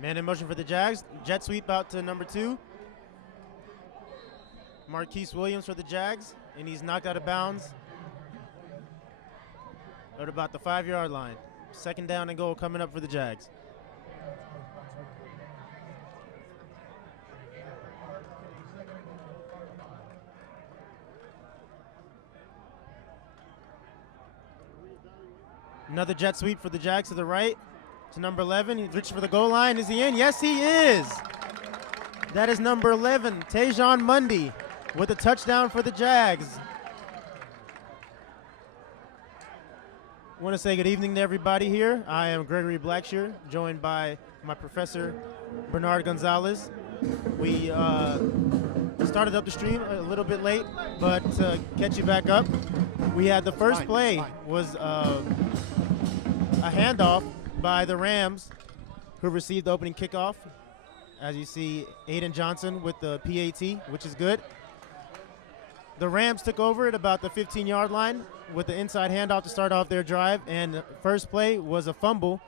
Man in motion for the Jags. Jet sweep out to number 2. Marquise Williams for the Jags, and he's knocked out of bounds at about the 5-yard line. 2nd down and goal coming up for the Jags. Another jet sweep for the Jags to the right, to number 11. He's reaching for the goal line. Is he in? Yes, he is. That is number 11, Tajon Mundy, with a touchdown for the Jags. I want to say good evening to everybody here. I am Gregory Blackshear, joined by my professor, Bernard Gonzalez. We started up the stream a little bit late, but to catch you back up, we had the first play was a handoff by the Rams, who received the opening kickoff. As you see, Aiden Johnson with the PAT, which is good. The Rams took over at about the 15-yard line with the inside handoff to start off their drive, and the first play was a fumble,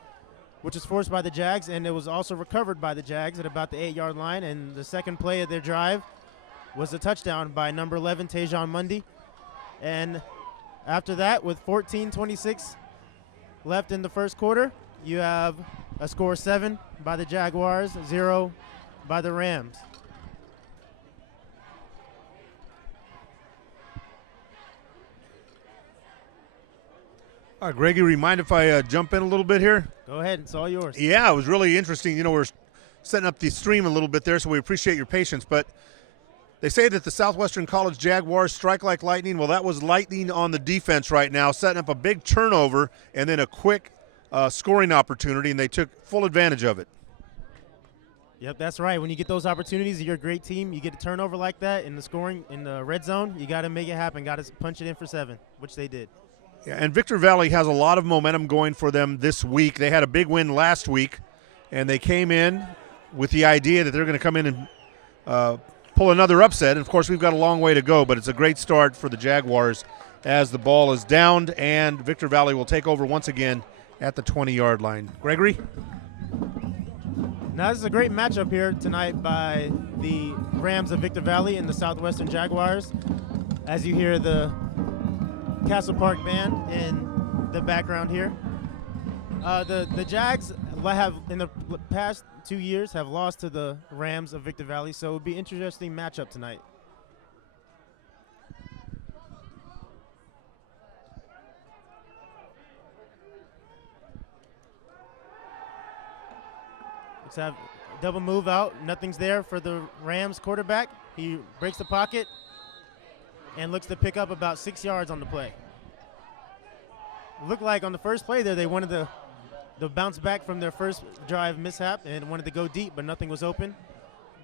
which was forced by the Jags, and it was also recovered by the Jags at about the 8-yard line. And the second play of their drive was a touchdown by number 11, Tajon Mundy. And after that, with 14:26 left in the first quarter, you have a score 7 by the Jaguars, 0 by the Rams. All right, Greggy, mind if I jump in a little bit here? Go ahead, it's all yours. Yeah, it was really interesting. You know, we're setting up the stream a little bit there, so we appreciate your patience. But they say that the Southwestern College Jaguars strike like lightning. Well, that was lightning on the defense right now, setting up a big turnover and then a quick scoring opportunity, and they took full advantage of it. Yep, that's right. When you get those opportunities, you're a great team. You get a turnover like that in the scoring, in the red zone, you got to make it happen. Got to punch it in for 7, which they did. Yeah, and Victor Valley has a lot of momentum going for them this week. They had a big win last week, and they came in with the idea that they're going to come in and pull another upset. And, of course, we've got a long way to go, but it's a great start for the Jaguars as the ball is downed, and Victor Valley will take over once again at the 20-yard line. Gregory? Now, this is a great matchup here tonight by the Rams of Victor Valley and the Southwestern Jaguars. As you hear the Castle Park band in the background here. The Jags have, in the past 2 years, have lost to the Rams of Victor Valley, so it would be an interesting matchup tonight. Let's have double move out. Nothing's there for the Rams quarterback. He breaks the pocket and looks to pick up about 6 yards on the play. Looked like on the first play there they wanted to bounce back from their first drive mishap and wanted to go deep, but nothing was open.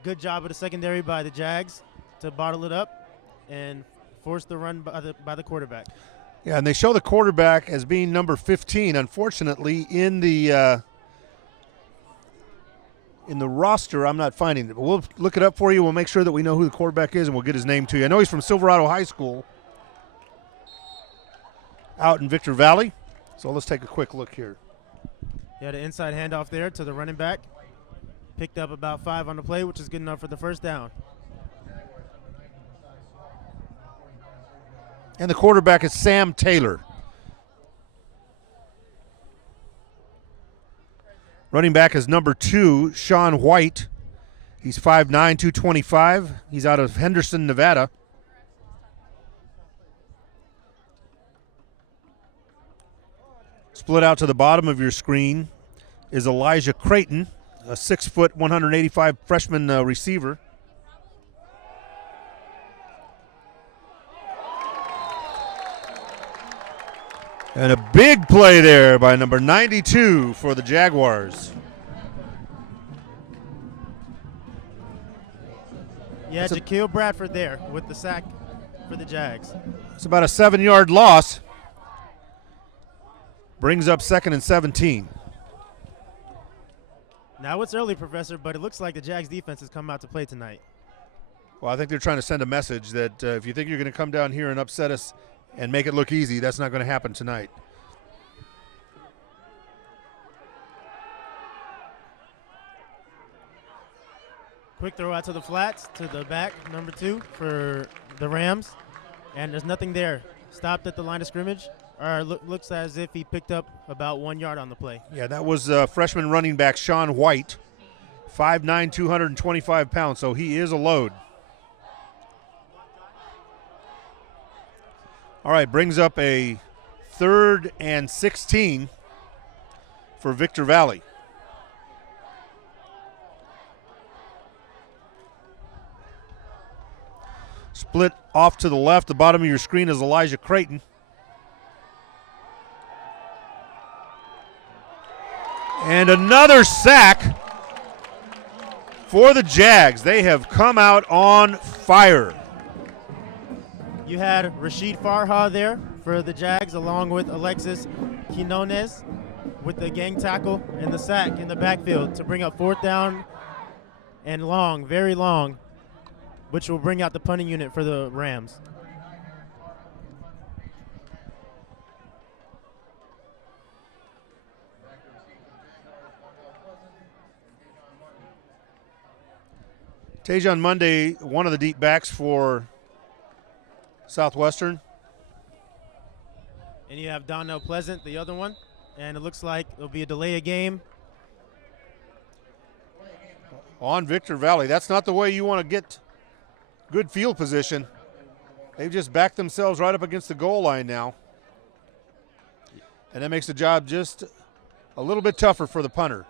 Good job of the secondary by the Jags to bottle it up and force the run by the quarterback. Yeah, and they show the quarterback as being number 15. Unfortunately, in the roster, I'm not finding it. But we'll look it up for you. We'll make sure that we know who the quarterback is, and we'll get his name to you. I know he's from Silverado High School out in Victor Valley. So let's take a quick look here. Yeah, the inside handoff there to the running back. Picked up about 5 on the play, which is good enough for the first down. And the quarterback is Sam Taylor. Running back is number 2, Sean White. He's 5'9", 225. He's out of Henderson, Nevada. Split out to the bottom of your screen is Elijah Creighton, a 6 foot, 185 freshman receiver. And a big play there by number 92 for the Jaguars. Yeah, Jaquil Bradford there with the sack for the Jags. It's about a 7-yard loss. Brings up 2nd and 17. Now it's early, Professor, but it looks like the Jags defense has come out to play tonight. Well, I think they're trying to send a message that if you think you're going to come down here and upset us and make it look easy, that's not going to happen tonight. Quick throw out to the flats, to the back, number 2 for the Rams. And there's nothing there. Stopped at the line of scrimmage. Looks as if he picked up about 1 yard on the play. Yeah, that was freshman running back Sean White, 5'9", 225 pounds, so he is a load. All right, brings up a 3rd and 16 for Victor Valley. Split off to the left. The bottom of your screen is Elijah Creighton. And another sack for the Jags. They have come out on fire. You had Rashid Farha there for the Jags, along with Alexis Quinones with the gang tackle and the sack in the backfield to bring up 4th down and long, very long, which will bring out the punting unit for the Rams. Tajon Monday, one of the deep backs for Southwestern. And you have Donnell Pleasant, the other one. And it looks like it'll be a delay of game. On Victor Valley. That's not the way you want to get good field position. They've just backed themselves right up against the goal line now. And that makes the job just a little bit tougher for the punter.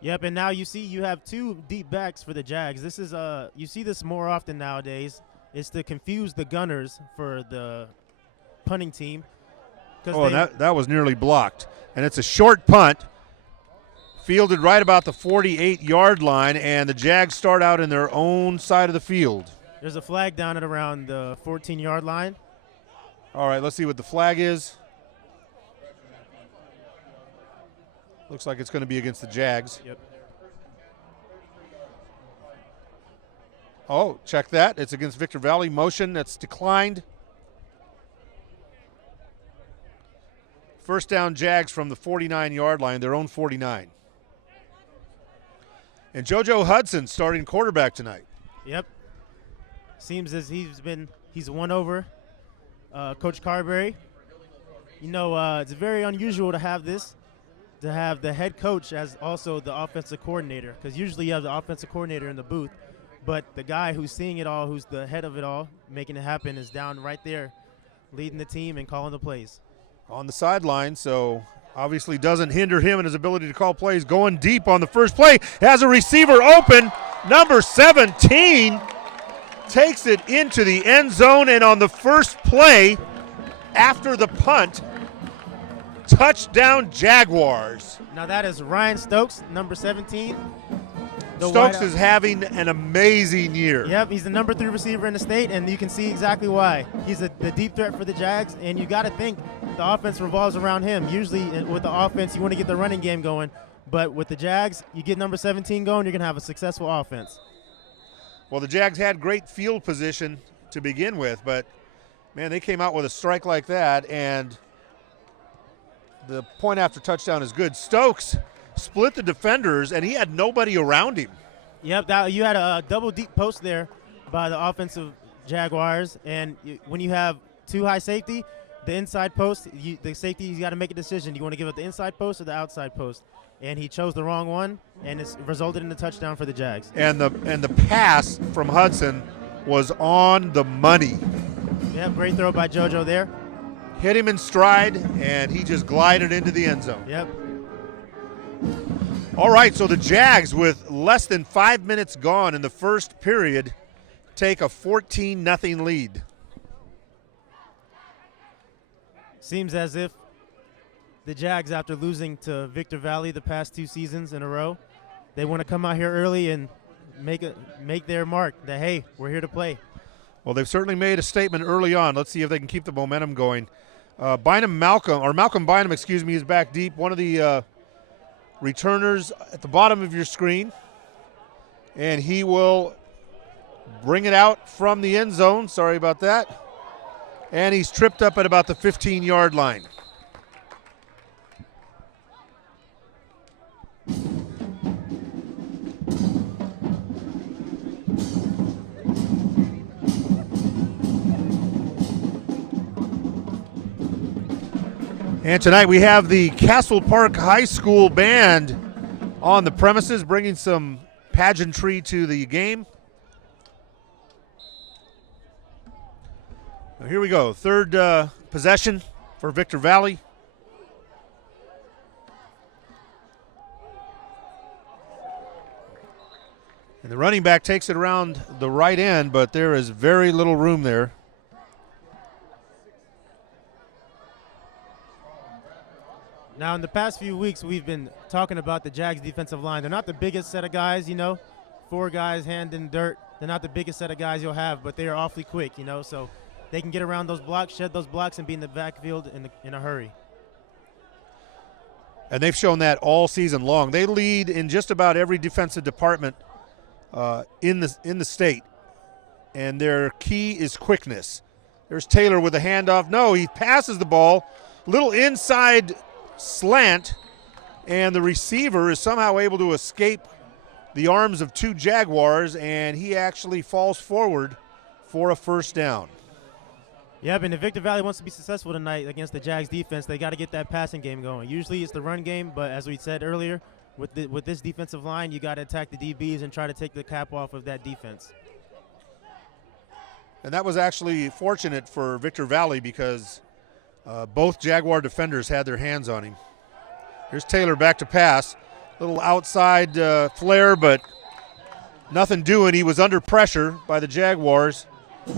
Yep, and now you see you have 2 deep backs for the Jags. This is you see this more often nowadays. It's to confuse the gunners for the punting team. Oh, that was nearly blocked. And it's a short punt, fielded right about the 48-yard line, and the Jags start out in their own side of the field. There's a flag down at around the 14-yard line. All right, let's see what the flag is. Looks like it's going to be against the Jags. Yep. Oh, check that. It's against Victor Valley. Motion that's declined. First down, Jags from the 49-yard line, their own 49. And JoJo Hudson starting quarterback tonight. Yep. Seems as he's won over Coach Carberry. You know, it's very unusual to have the head coach as also the offensive coordinator, because usually you have the offensive coordinator in the booth, but the guy who's seeing it all, who's the head of it all, making it happen, is down right there leading the team and calling the plays. On the sideline, so obviously doesn't hinder him in his ability to call plays. Going deep on the first play, has a receiver open. Number 17 takes it into the end zone, and on the first play after the punt, touchdown Jaguars. Now that is Ryan Stokes, number 17. Stokes is having an amazing year. Yep, he's the number 3 receiver in the state, and you can see exactly why. He's the deep threat for the Jags, and you got to think the offense revolves around him. Usually with the offense, you want to get the running game going, but with the Jags, you get number 17 going, you're going to have a successful offense. Well, the Jags had great field position to begin with, but, man, they came out with a strike like that, and the point after touchdown is good. Stokes split the defenders, and he had nobody around him. Yep, you had a double deep post there by the offensive Jaguars, and when you have 2 high safety, the inside post, the safety, you got to make a decision. Do you want to give up the inside post or the outside post? And he chose the wrong one, and it's resulted in a touchdown for the Jags. And the pass from Hudson was on the money. Yep, great throw by JoJo there. Hit him in stride, and he just glided into the end zone. Yep. All right, so the Jags, with less than 5 minutes gone in the first period, take a 14-0 lead. Seems as if the Jags, after losing to Victor Valley the past 2 seasons in a row, they want to come out here early and make their mark that, hey, we're here to play. Well, they've certainly made a statement early on. Let's see if they can keep the momentum going. Malcolm Bynum, is back deep. One of the returners at the bottom of your screen. And he will bring it out from the end zone. Sorry about that. And he's tripped up at about the 15-yard line. And tonight we have the Castle Park High School band on the premises, bringing some pageantry to the game. Now here we go, third possession for Victor Valley. And the running back takes it around the right end, but there is very little room there. Now, in the past few weeks, we've been talking about the Jags defensive line. They're not the biggest set of guys, you know, 4 guys hand in dirt. They're not the biggest set of guys you'll have, but they are awfully quick, you know, so they can get around those blocks, shed those blocks, and be in the backfield in a hurry. And they've shown that all season long. They lead in just about every defensive department in the state, and their key is quickness. There's Taylor with a handoff. No, he passes the ball, little inside slant, and the receiver is somehow able to escape the arms of 2 Jaguars, and he actually falls forward for a first down. Yeah, but if Victor Valley wants to be successful tonight against the Jags defense, they got to get that passing game going. Usually it's the run game, but as we said earlier, with this defensive line, you got to attack the DBs and try to take the cap off of that defense. And that was actually fortunate for Victor Valley because both Jaguar defenders had their hands on him. Here's Taylor back to pass. Little outside flare, but nothing doing. He was under pressure by the Jaguars,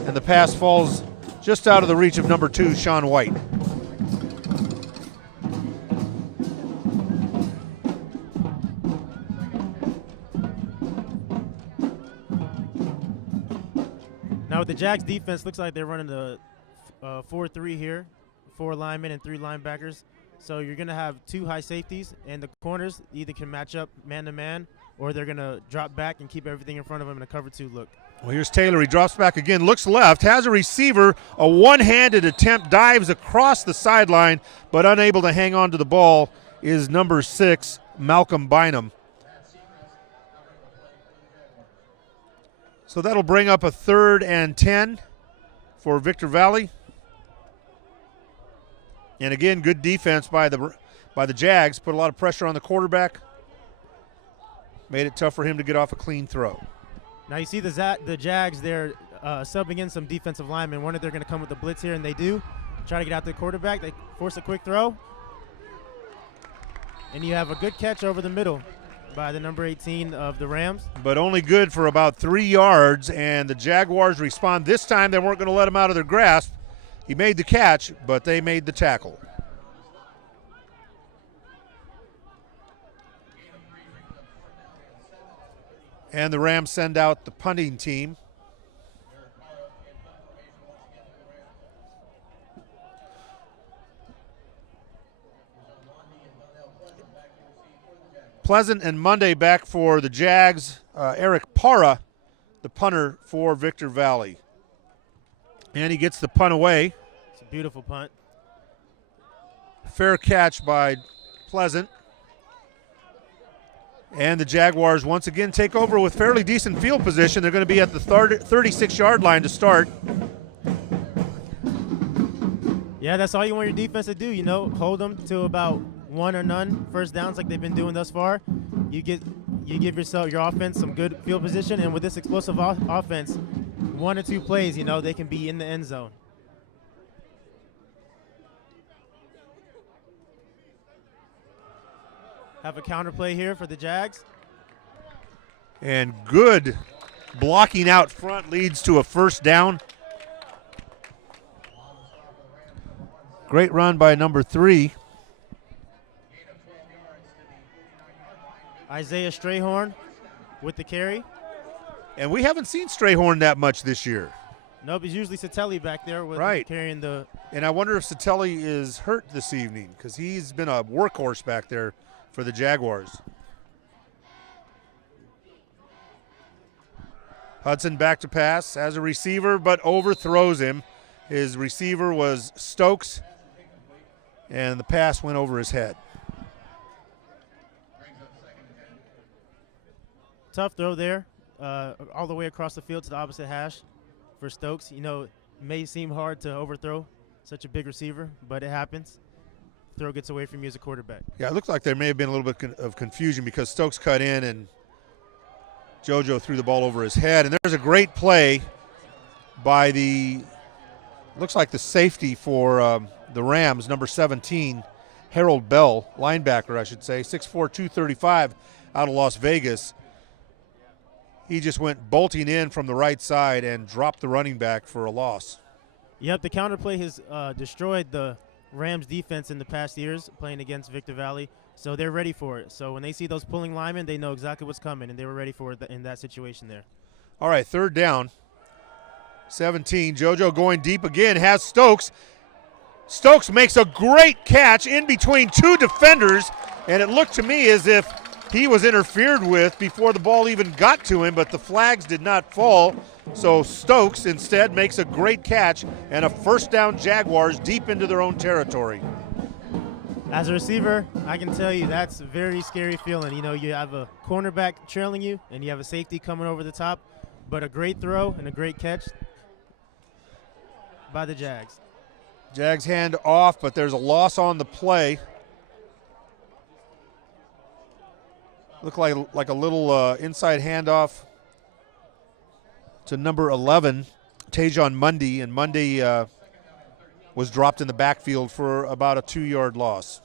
and the pass falls just out of the reach of number 2, Sean White. Now with the Jags defense, looks like they're running the 4-3 here, 4 linemen and 3 linebackers. So you're going to have 2 high safeties, and the corners either can match up man-to-man, or they're going to drop back and keep everything in front of them in a cover 2 look. Well, here's Taylor. He drops back again, looks left, has a receiver, a one-handed attempt, dives across the sideline, but unable to hang on to the ball is number 6, Malcolm Bynum. So that'll bring up a 3rd and 10 for Victor Valley. And again, good defense by the Jags. Put a lot of pressure on the quarterback. Made it tough for him to get off a clean throw. Now you see the Jags, they're subbing in some defensive linemen. Wonder if they're going to come with the blitz here, and they do. Try to get out the quarterback. They force a quick throw. And you have a good catch over the middle by the number 18 of the Rams. But only good for about 3 yards, and the Jaguars respond. This time they weren't going to let him out of their grasp. He made the catch, but they made the tackle. And the Rams send out the punting team. Pleasant and Monday back for the Jags. Eric Parra, the punter for Victor Valley. And he gets the punt away. It's a beautiful punt. Fair catch by Pleasant. And the Jaguars once again take over with fairly decent field position. They're going to be at the 36-yard line to start. Yeah, that's all you want your defense to do, you know, hold them to about 1 or none first downs like they've been doing thus far. You give your offense some good field position, and with this explosive offense, 1 or 2 plays, you know, they can be in the end zone. Have a counter play here for the Jags. And good blocking out front leads to a first down. Great run by number 3. Isaiah Strayhorn with the carry. And we haven't seen Strayhorn that much this year. Nope, it's usually Satelli back there with carrying the. And I wonder if Satelli is hurt this evening because he's been a workhorse back there for the Jaguars. Hudson back to pass, has a receiver, but overthrows him. His receiver was Stokes, and the pass went over his head. Tough throw there, all the way across the field to the opposite hash for Stokes. You know, it may seem hard to overthrow such a big receiver, but it happens. Throw gets away from you as a quarterback. Yeah, it looked like there may have been a little bit of confusion because Stokes cut in and JoJo threw the ball over his head. And there's a great play by looks like the safety for the Rams, number 17, Harold Bell, linebacker, I should say, 6'4", 235 out of Las Vegas. He just went bolting in from the right side and dropped the running back for a loss. Yep, the counterplay has destroyed the Rams defense in the past years playing against Victor Valley, so they're ready for it. So when they see those pulling linemen, they know exactly what's coming, and they were ready for it in that situation there. All right, third down, 17. JoJo going deep again, has Stokes. Stokes makes a great catch in between two defenders, and it looked to me as if he was interfered with before the ball even got to him, but the flags did not fall. So Stokes instead makes a great catch and a first down Jaguars deep into their own territory. As a receiver, I can tell you that's a very scary feeling. You know, you have a cornerback trailing you and you have a safety coming over the top, but a great throw and a great catch by the Jags. Jags hand off, but there's a loss on the play. Looked like a little inside handoff to number 11, Tajon Mundy, and Mundy was dropped in the backfield for about a 2-yard loss.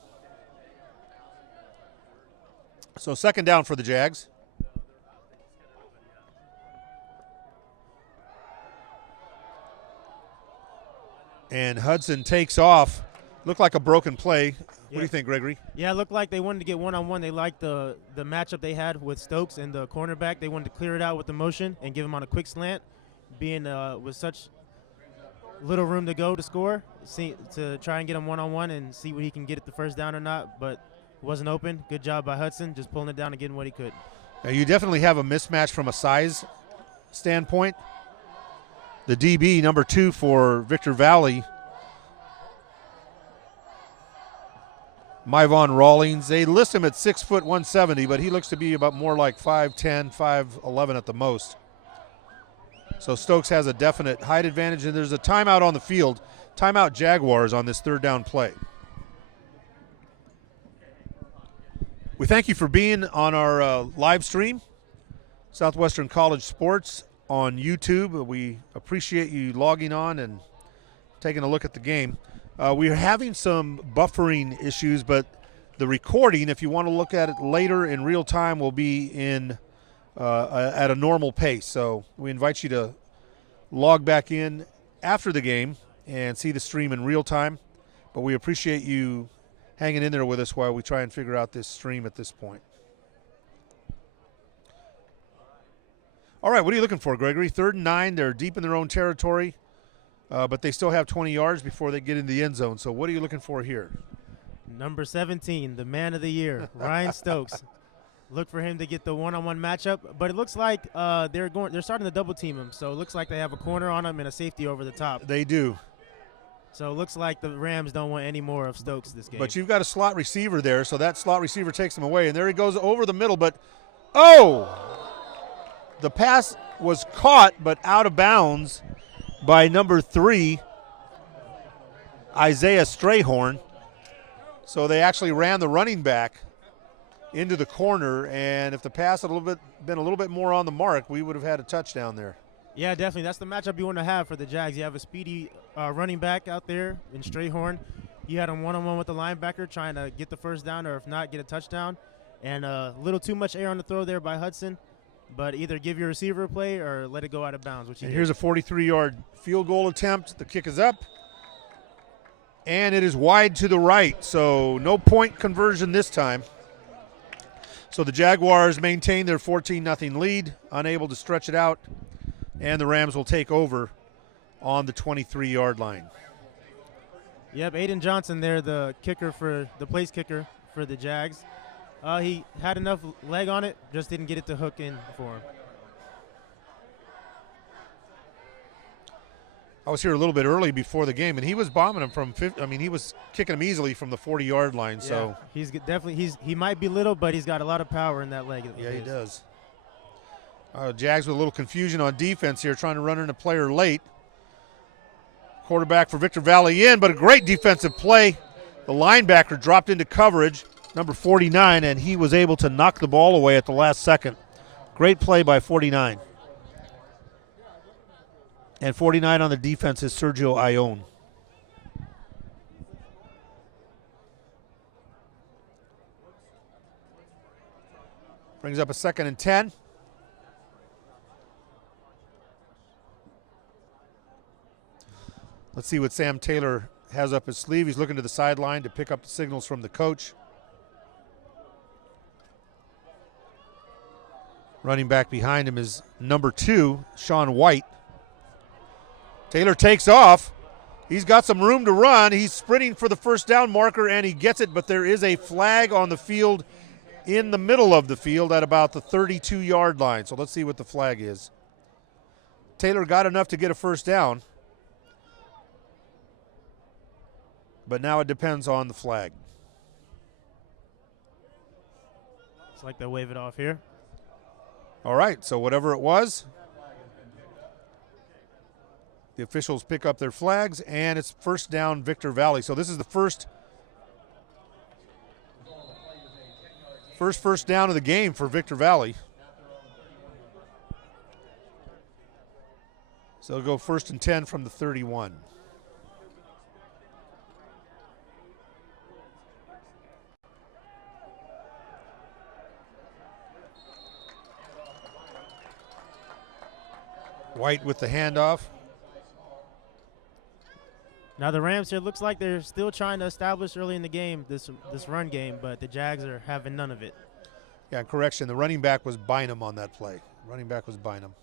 So second down for the Jags. And Hudson takes off. Looked like a broken play. What do you think, Gregory? Yeah, it looked like they wanted to get one-on-one. They liked the matchup they had with Stokes and the cornerback. They wanted to clear it out with the motion and give him on a quick slant. Being with such little room to go to score, to try and get him one-on-one and see what he can get at the first down or not, but it wasn't open. Good job by Hudson, just pulling it down and getting what he could. Now you definitely have a mismatch from a size standpoint. The DB, number 2 for Victor Valley, Myvon Rawlings, they list him at 6 foot 170, but he looks to be about more like 5'10", 5'11 at the most. So Stokes has a definite height advantage, and there's a timeout on the field. Timeout Jaguars on this third down play. We thank you for being on our live stream, Southwestern College Sports on YouTube. We appreciate you logging on and taking a look at the game. We are having some buffering issues, but the recording, if you want to look at it later in real time, will be in at a normal pace. So we invite you to log back in after the game and see the stream in real time. But we appreciate you hanging in there with us while we try and figure out this stream at this point. All right, what are you looking for, Gregory? 3rd and 9. They're deep in their own territory. But they still have 20 yards before they get in the end zone. So what are you looking for here? Number 17, the man of the year, Ryan Stokes. Look for him to get the one-on-one matchup. But it looks like they're starting to double team him. So it looks like they have a corner on him and a safety over the top. They do. So it looks like the Rams don't want any more of Stokes this game. But you've got a slot receiver there, so that slot receiver takes him away. And there he goes over the middle. But, the pass was caught but out of bounds by number 3, Isaiah Strayhorn. So they actually ran the running back into the corner, and if the pass had been a little bit more on the mark, we would have had a touchdown there. Yeah, definitely. That's the matchup you want to have for the Jags. You have a speedy running back out there in Strayhorn. You had him one-on-one with the linebacker trying to get the first down, or if not, get a touchdown. And a little too much air on the throw there by Hudson. But either give your receiver a play or let it go out of bounds. And here's a 43-yard field goal attempt. The kick is up. And it is wide to the right, so no point conversion this time. So the Jaguars maintain their 14-0 lead, unable to stretch it out, and the Rams will take over on the 23-yard line. Yep, Aiden Johnson there, the place kicker for the Jags. He had enough leg on it, just didn't get it to hook in for him. I was here a little bit early before the game, and he was bombing him from 50. I mean, he was kicking him easily from the 40-yard line. Yeah, so he might be little, but he's got a lot of power in that leg. Yeah, he does. Jags with a little confusion on defense here, trying to run in a player late. Quarterback for Victor Valley in, but a great defensive play. The linebacker dropped into coverage, number 49, and he was able to knock the ball away at the last second. Great play by 49. And 49 on the defense is Sergio Ione. Brings up a 2nd and 10. Let's see what Sam Taylor has up his sleeve. He's looking to the sideline to pick up the signals from the coach. Running back behind him is number 2, Sean White. Taylor takes off. He's got some room to run. He's sprinting for the first down marker, and he gets it, but there is a flag on the field in the middle of the field at about the 32-yard line. So let's see what the flag is. Taylor got enough to get a first down, but now it depends on the flag. It's like they wave it off here. All right, so whatever it was, the officials pick up their flags, and it's first down Victor Valley. So this is the first down of the game for Victor Valley. So it'll go 1st and 10 from the 31. White with the handoff. Now the Rams here looks like they're still trying to establish early in the game this run game, but the Jags are having none of it. Yeah, correction. The running back was Bynum on that play. Running back was Bynum.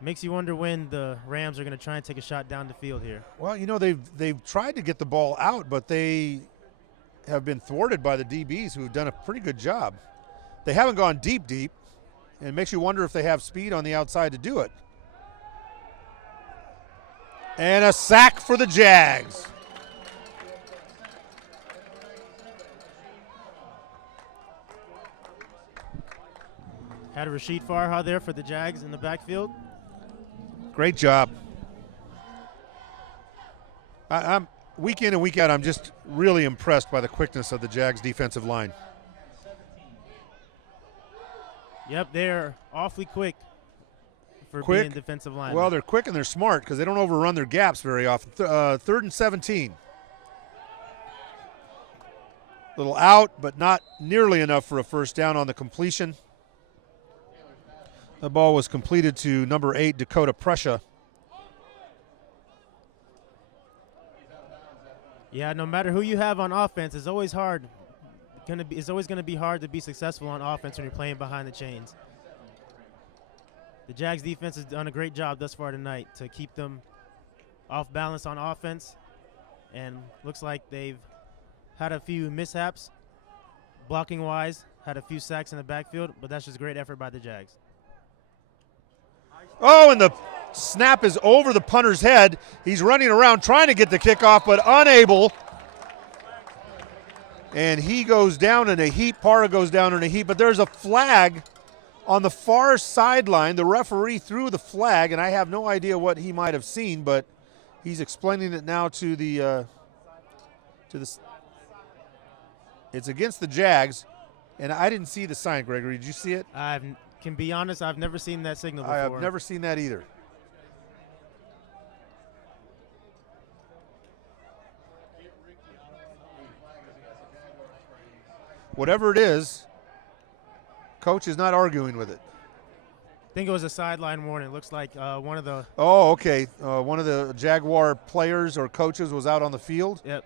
Makes you wonder when the Rams are going to try and take a shot down the field here. Well, you know, they've tried to get the ball out, but they have been thwarted by the DBs who have done a pretty good job. They haven't gone deep, and it makes you wonder if they have speed on the outside to do it. And a sack for the Jags. Had Rashid Farha there for the Jags in the backfield. Great job. I'm week in and week out, I'm just really impressed by the quickness of the Jags defensive line. Yep, they're awfully quick for Quick. being defensive line. Well, they're quick and they're smart because they don't overrun their gaps very often. 3rd and 17. Little out, but not nearly enough for a first down on the completion. The ball was completed to number 8, Dakota Prussia. Yeah, no matter who you have on offense, it's always hard. It's always going to be hard to be successful on offense when you're playing behind the chains. The Jags defense has done a great job thus far tonight to keep them off balance on offense, and looks like they've had a few mishaps blocking-wise, had a few sacks in the backfield, but that's just great effort by the Jags. Oh, and the snap is over the punter's head. He's running around trying to get the kickoff, but unable. And he goes down in a heap. Parra goes down in a heap, but there's a flag on the far sideline. The referee threw the flag, and I have no idea what he might have seen, but he's explaining it now to the it's against the Jags, and I didn't see the sign, Gregory. Did you see it? Can be honest, I've never seen that signal before. I have never seen that either. Whatever it is, coach is not arguing with it. I think it was a sideline warning. It looks like one of the... Oh, okay. One of the Jaguar players or coaches was out on the field? Yep.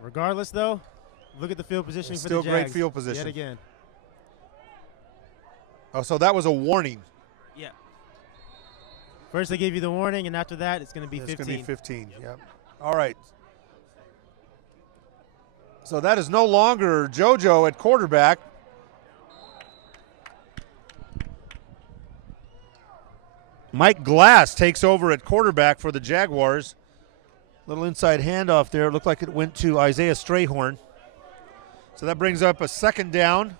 Regardless, though, look at the field positioning for the Jags. Still great field position. Yet again. Oh, so that was a warning. Yeah. First they gave you the warning, and after that it's going to be 15. It's going to be 15, yep. All right. So that is no longer JoJo at quarterback. Mike Glass takes over at quarterback for the Jaguars. Little inside handoff there. It looked like it went to Isaiah Strayhorn. So that brings up a 2nd down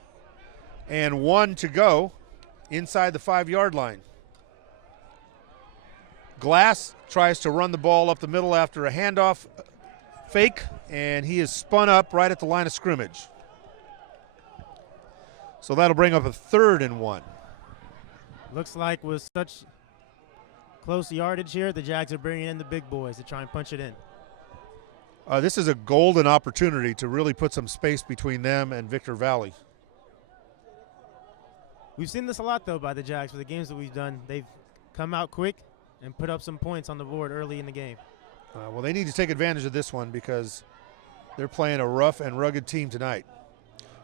and 1 to go inside the 5-yard line. Glass tries to run the ball up the middle after a handoff fake, and he is spun up right at the line of scrimmage. So that'll bring up a 3rd and 1. Looks like with such close yardage here, the Jags are bringing in the big boys to try and punch it in. This is a golden opportunity to really put some space between them and Victor Valley. We've seen this a lot, though, by the Jags for the games that we've done. They've come out quick and put up some points on the board early in the game. Well, they need to take advantage of this one because they're playing a rough and rugged team tonight.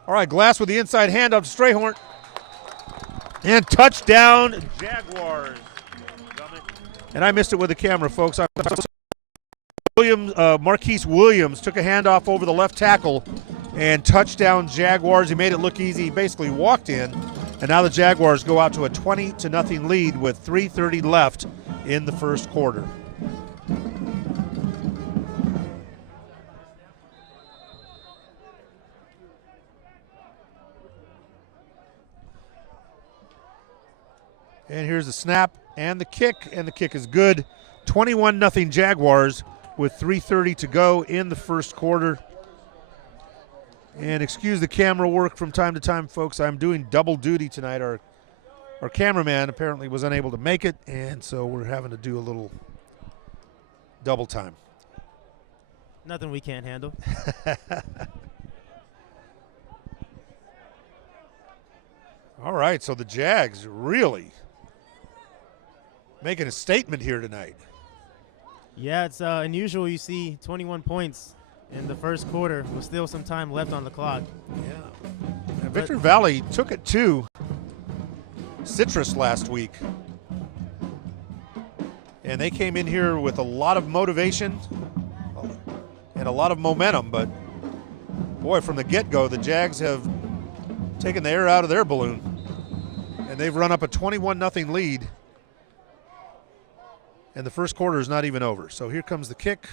All right, Glass with the inside handoff to Strayhorn. And touchdown, Jaguars. And I missed it with the camera, folks. Marquise Williams took a handoff over the left tackle and touchdown Jaguars. He made it look easy. He basically walked in, and now the Jaguars go out to a 20-0 lead with 3:30 left in the first quarter. And here's the snap and the kick is good. 21-0 Jaguars with 3:30 to go in the first quarter. And excuse the camera work from time to time, folks. I'm doing double duty tonight. Our cameraman apparently was unable to make it, and so we're having to do a little double time. Nothing we can't handle. All right, so the Jags really making a statement here tonight. Yeah, it's unusual you see 21 points in the first quarter with still some time left on the clock. Yeah. And Victor Valley took it to Citrus last week. And they came in here with a lot of motivation and a lot of momentum, but boy, from the get-go, the Jags have taken the air out of their balloon. And they've run up a 21-0 lead. And the first quarter is not even over. So here comes the kick.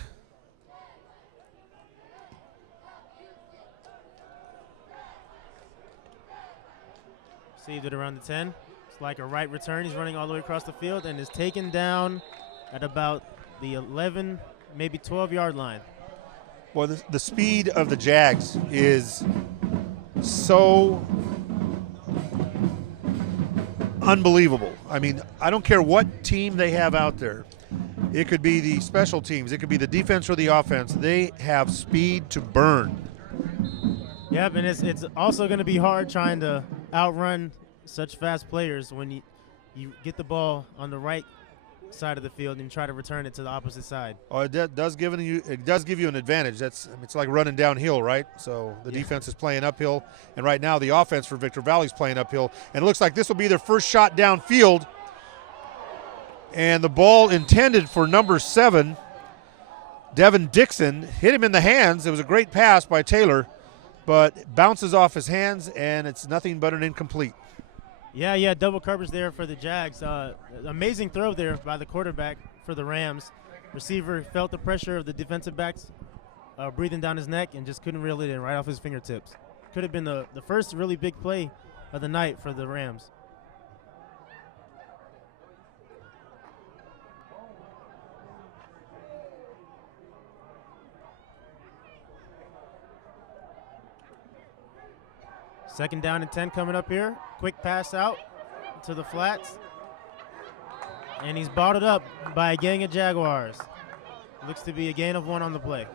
Received it around the 10. It's like a right return. He's running all the way across the field and is taken down at about the 11, maybe 12-yard line. Well, the speed of the Jags is so unbelievable. I mean, I don't care what team they have out there. It could be the special teams. It could be the defense or the offense. They have speed to burn. Yep, and it's also going to be hard trying to outrun such fast players when you get the ball on the right side of the field and try to return it to the opposite side. Oh, it does give you an advantage. It's like running downhill, right? So the defense is playing uphill, and right now the offense for Victor Valley is playing uphill. And it looks like this will be their first shot downfield. And the ball intended for number 7, Devin Dixon, hit him in the hands. It was a great pass by Taylor, but bounces off his hands, and it's nothing but an incomplete. Yeah, double coverage there for the Jags. Amazing throw there by the quarterback for the Rams. Receiver felt the pressure of the defensive backs breathing down his neck and just couldn't reel it in right off his fingertips. Could have been the first really big play of the night for the Rams. Second down and 10 coming up here. Quick pass out to the flats. And he's bottled up by a gang of Jaguars. Looks to be a gain of 1 on the play.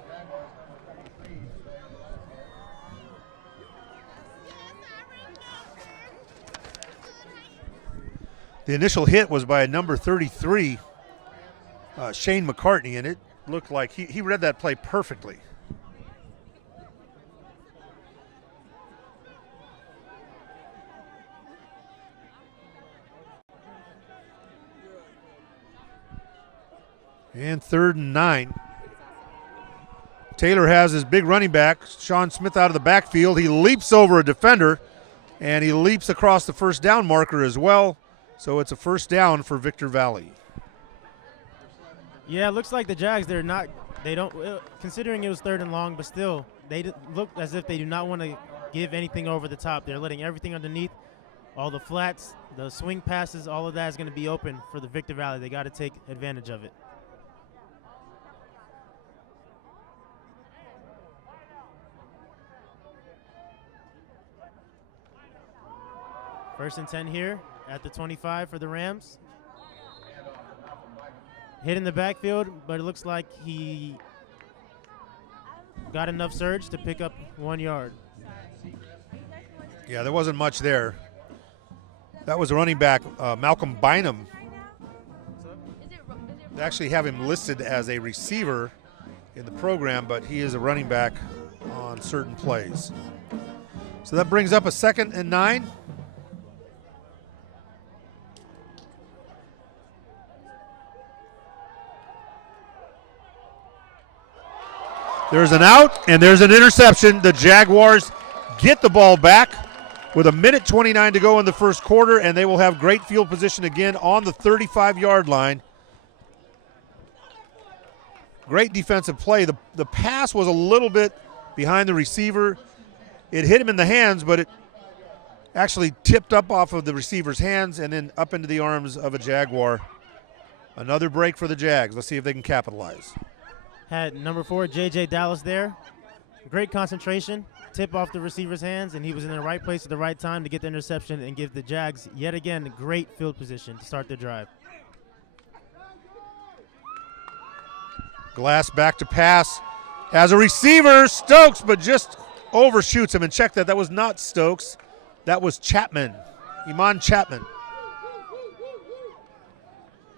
The initial hit was by a number 33, Shane McCartney, and it looked like he read that play perfectly. And 3rd and 9. Taylor has his big running back, Sean Smith, out of the backfield. He leaps over a defender, and he leaps across the first down marker as well. So it's a first down for Victor Valley. Yeah, it looks like the Jags, considering it was 3rd and long, but still, they look as if they do not want to give anything over the top. They're letting everything underneath, all the flats, the swing passes, all of that is going to be open for the Victor Valley. They got to take advantage of it. First and 10 here at the 25 for the Rams. Hit in the backfield, but it looks like he got enough surge to pick up 1 yard. Yeah, there wasn't much there. That was a running back, Malcolm Bynum. They actually have him listed as a receiver in the program, but he is a running back on certain plays. So that brings up a 2nd and 9. There's an out, and there's an interception. The Jaguars get the ball back with 1:29 to go in the first quarter, and they will have great field position again on the 35-yard line. Great defensive play. The pass was a little bit behind the receiver. It hit him in the hands, but it actually tipped up off of the receiver's hands and then up into the arms of a Jaguar. Another break for the Jags. Let's see if they can capitalize. Had number 4, J.J. Dallas there. Great concentration. Tip off the receiver's hands, and he was in the right place at the right time to get the interception and give the Jags, yet again, great field position to start their drive. Glass back to pass. Has a receiver, Stokes, but just overshoots him. And check that. That was not Stokes. That was Chapman. Iman Chapman.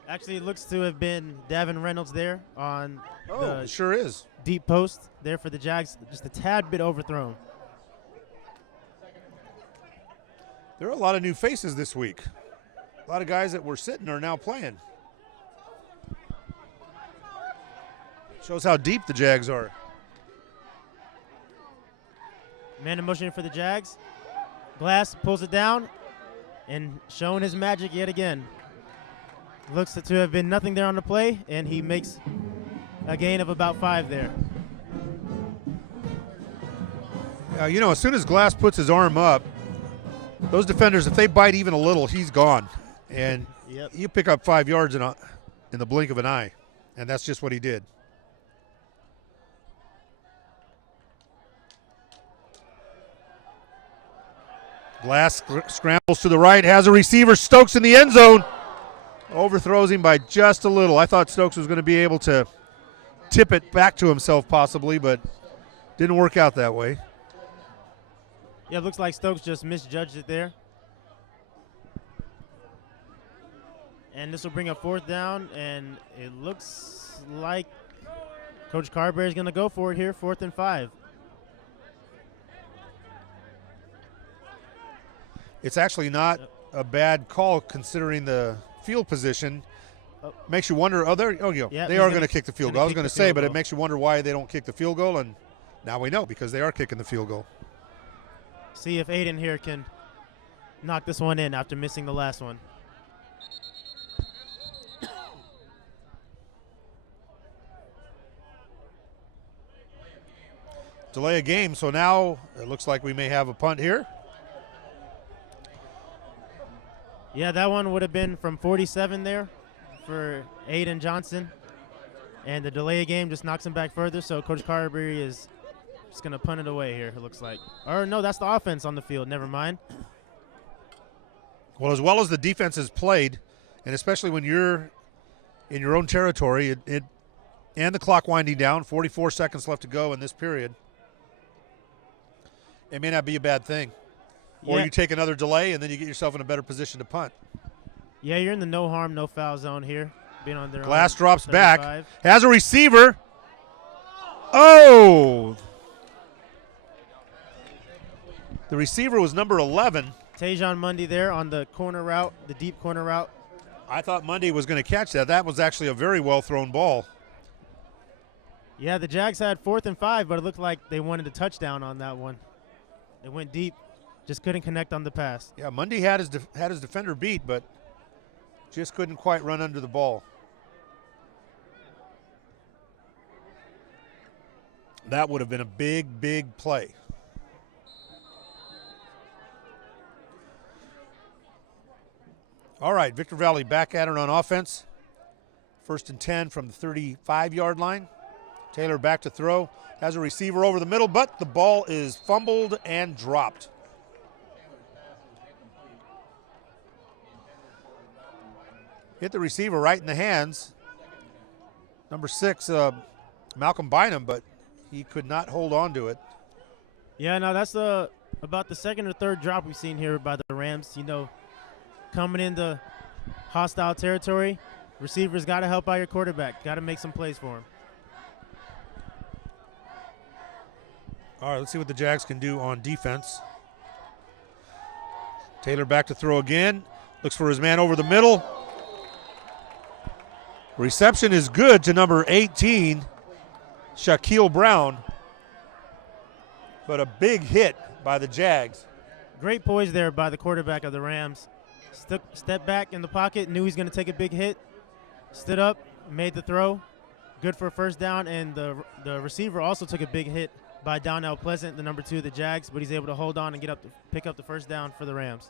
Actually, it looks to have been Davin Reynolds there on it sure is. Deep post there for the Jags, just a tad bit overthrown. There are a lot of new faces this week. A lot of guys that were sitting are now playing. Shows how deep the Jags are. Man in motion for the Jags. Glass pulls it down and showing his magic yet again. Looks to have been nothing there on the play, and he makes a gain of about 5 there. As soon as Glass puts his arm up, those defenders, if they bite even a little, he's gone. And you pick up 5 yards in the blink of an eye, and that's just what he did. Glass scrambles to the right, has a receiver, Stokes in the end zone. Overthrows him by just a little. I thought Stokes was going to be able to tip it back to himself possibly, but didn't work out that way. Yeah, it looks like Stokes just misjudged it there. And this will bring up 4th down, and it looks like Coach Carberry is going to go for it here, 4th and 5. It's actually not a bad call considering the field position. Makes you wonder, there you go. Yeah, they are going to kick the field goal. I was going to say, but goal. It makes you wonder why they don't kick the field goal, and now we know because they are kicking the field goal. See if Aiden here can knock this one in after missing the last one. Delay a game, so now it looks like we may have a punt here. Yeah, that one would have been from 47 there for Aiden Johnson. And the delay of game just knocks him back further, so Coach Carberry is just going to punt it away here, it looks like. Or no, that's the offense on the field. Never mind. Well, as the defense has played, and especially when you're in your own territory, and the clock winding down, 44 seconds left to go in this period, it may not be a bad thing. Or you take another delay, and then you get yourself in a better position to punt. Yeah, you're in the no harm, no foul zone here. Being on their Glass own drops 35. back. Has a receiver. Oh! The receiver was number 11. Tajon Mundy there on the corner route, the deep corner route. I thought Mundy was going to catch that. That was actually a very well-thrown ball. Yeah, the Jags had 4th and 5, but it looked like they wanted a touchdown on that one. It went deep. Just couldn't connect on the pass. Yeah, Mundy had his defender beat, but Just couldn't quite run under the ball. That would have been a big, big play. All right, Victor Valley back at it on offense. 1st and 10 from the 35-yard line. Taylor back to throw. Has a receiver over the middle, but the ball is fumbled and dropped. Hit the receiver right in the hands. Number 6, Malcolm Bynum, but he could not hold on to it. Yeah, no, that's about the second or third drop we've seen here by the Rams. You know, coming into hostile territory, receivers got to help out your quarterback. Got to make some plays for him. All right, let's see what the Jags can do on defense. Taylor back to throw again. Looks for his man over the middle. Reception is good to number 18, Shaquille Brown. But a big hit by the Jags. Great poise there by the quarterback of the Rams. Stepped back in the pocket, knew he was going to take a big hit. Stood up, made the throw. Good for a first down, and the receiver also took a big hit by Donnell Pleasant, the number 2 of the Jags, but he's able to hold on and pick up the first down for the Rams.